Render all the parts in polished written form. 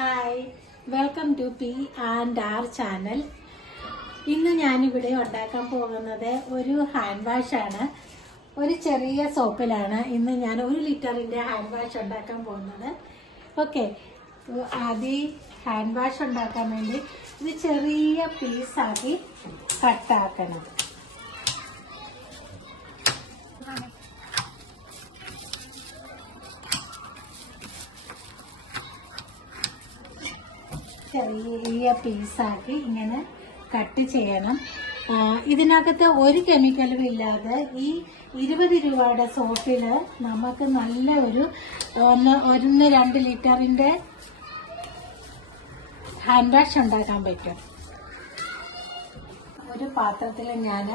Hi, welcome to P and R channel. ഇന്ന് ഞാനിവിടെ ഉണ്ടാക്കാൻ പോകുന്നത് ഒരു ഹാൻഡ് വാഷാണ്. ഒരു ചെറിയ സോപ്പിലാണ് ഇന്ന് ഞാൻ 1 ലിറ്ററിന്റെ ഹാൻഡ് വാഷ് ഉണ്ടാക്കാൻ പോകുന്നത്. ഓക്കെ, ആദ്യം ഹാൻഡ് വാഷ് ഉണ്ടാക്കാൻ വേണ്ടി ഇത് ചെറിയ പീസാക്കി കട്ടാക്കണം. ചെറിയ പീസാക്കി ഇങ്ങനെ കട്ട് ചെയ്യണം. ഇതിനകത്ത് ഒരു കെമിക്കലും ഇല്ലാതെ ഈ 20 രൂപയുടെ സോപ്പില് നമുക്ക് നല്ല ഒരു 1-2 ലിറ്ററിന്റെ ഹാൻഡ് വാഷ് ഉണ്ടാക്കാൻ പറ്റും. ഒരു പാത്രത്തിൽ ഞാൻ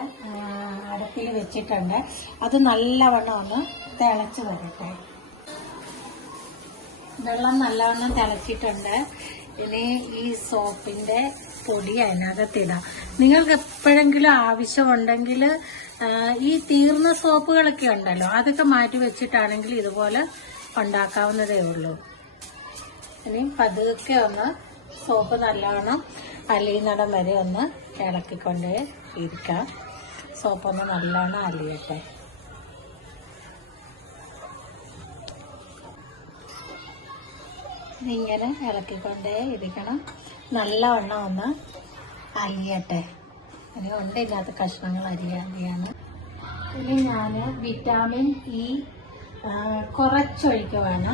അടുപ്പിൽ വെച്ചിട്ടുണ്ട്. അത് നല്ലവണ്ണം ഒന്ന് തിളച്ച് വരട്ടെ. വെള്ളം നല്ലവണ്ണം തിളച്ചിട്ടുണ്ട്. ഇനി ഈ സോപ്പിന്റെ പൊടി അതിനകത്തിടാം. നിങ്ങൾക്ക് എപ്പോഴെങ്കിലും ആവശ്യമുണ്ടെങ്കിൽ ഈ തീർന്ന സോപ്പുകളൊക്കെ ഉണ്ടല്ലോ, അതൊക്കെ മാറ്റി വെച്ചിട്ടാണെങ്കിൽ ഇതുപോലെ ഉണ്ടാക്കാവുന്നതേ ഉള്ളൂ. ഇനി പതുക്കെ ഒന്ന് സോപ്പ് നല്ലവണ്ണം അലിയുന്നിടം വരെ ഒന്ന് ഇളക്കിക്കൊണ്ട് ഇരിക്കാം. സോപ്പൊന്ന് നല്ലവണ്ണം അലിയട്ടെ. ഇങ്ങനെ ഇളക്കിക്കൊണ്ടേ ഇരിക്കണം. നല്ലവണ്ണം ഒന്ന് അലിയട്ടെ. ഇനി ഉണ്ട് ഇതിനകത്ത് കഷ്ണങ്ങൾ അരിയാണ്. ഇനി ഞാൻ വിറ്റാമിൻ ഇ കുറച്ചൊഴിക്കുവാണ്.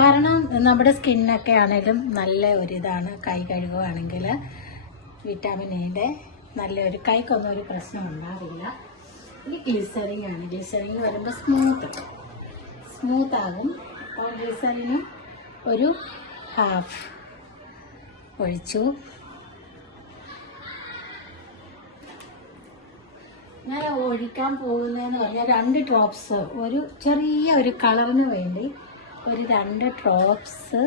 കാരണം നമ്മുടെ സ്കിന്നൊക്കെ ആണെങ്കിലും നല്ല ഒരിതാണ്. കൈ കഴുകുവാണെങ്കിൽ വിറ്റാമിൻ ഇയുടെ നല്ലൊരു കൈക്കൊന്നും ഒരു പ്രശ്നം ഉണ്ടാവില്ല. ഈ ഗ്ലിസറിനാണ്. ഗ്ലിസറിൻ വരുമ്പോൾ സ്മൂത്ത് ആകും. അപ്പോൾ ഗ്ലിസറിന് ഒരു ഹാഫ് ഒഴിച്ചു. ഞാൻ ഒഴിക്കാൻ പോകുന്നതെന്ന് പറഞ്ഞാൽ 2 ഡ്രോപ്സ്, ഒരു ചെറിയ ഒരു കളറിന് വേണ്ടി ഒരു 2 ഡ്രോപ്സ്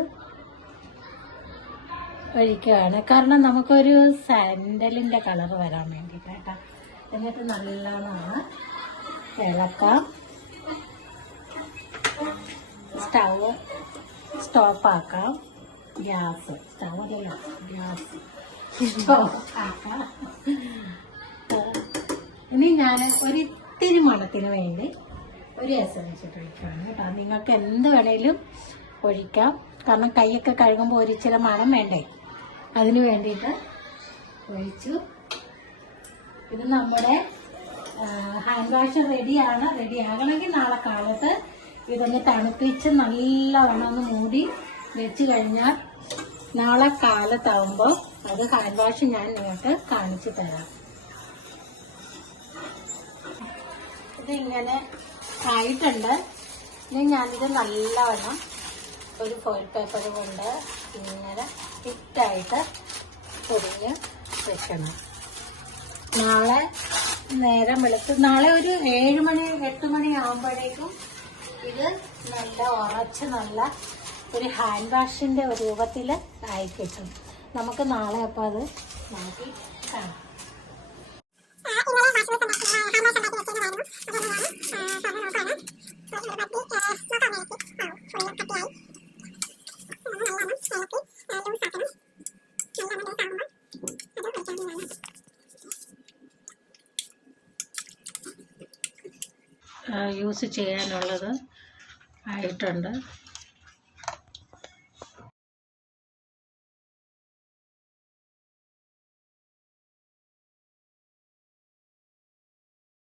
ഒഴിക്കുകയാണ്. കാരണം നമുക്കൊരു സാൻഡലിൻ്റെ കളർ വരാൻ വേണ്ടിയിട്ട് കേട്ടോ. എന്നിട്ട് നല്ലോണം ഇളക്കാം. സ്റ്റോപ്പാക്കാം. ഗ്യാസ് സ്റ്റോപ്പാക്കാം. ഇനി ഞാൻ ഒരിത്തിരി മണത്തിന് വേണ്ടി ഒരു എസൻസ് ഒഴിക്കുകയാണ് കേട്ടോ. നിങ്ങൾക്ക് എന്ത് വേണേലും ഒഴിക്കാം. കാരണം കൈയൊക്കെ കഴുകുമ്പോൾ ഒരിച്ചിരി മണം വേണ്ടേ, അതിന് വേണ്ടിയിട്ട് ഒഴിച്ചു. ഇത് നമ്മുടെ ഹാൻഡ് വാഷ് റെഡിയാണ്. റെഡിയാകണമെങ്കിൽ നാളെ കാലത്ത് ഇതൊന്ന് തണുപ്പിച്ച് നല്ലവണ്ണം ഒന്ന് മൂടി വെച്ച് കഴിഞ്ഞാൽ നാളെ കാലത്താവുമ്പോൾ അത് ഹാൻഡ് വാഷ് ഞാൻ നിങ്ങൾക്ക് കാണിച്ചു തരാം. ഇതിങ്ങനെ ആയിട്ടുണ്ട്. ഇനി ഞാനിത് നല്ലവണ്ണം ഒരു ഫോയിൽ പേപ്പർ കൊണ്ട് ഇങ്ങനെ ഫിറ്റായിട്ട് പൊതിഞ്ഞ് വെക്കണം. നാളെ നേരം വെളുത്ത് നാളെ ഒരു 7-8 മണി ആകുമ്പോഴേക്കും ഇത് നല്ല ഉറച്ച് നല്ല ഒരു ഹാൻഡ് വാഷിന്റെ രൂപത്തിൽ ആയി കിട്ടും. നമുക്ക് നാളെ അപ്പോൾ അത് നോക്കി കാണാം. യൂസ് ചെയ്യാനുള്ളത് ആയിട്ടുണ്ട്.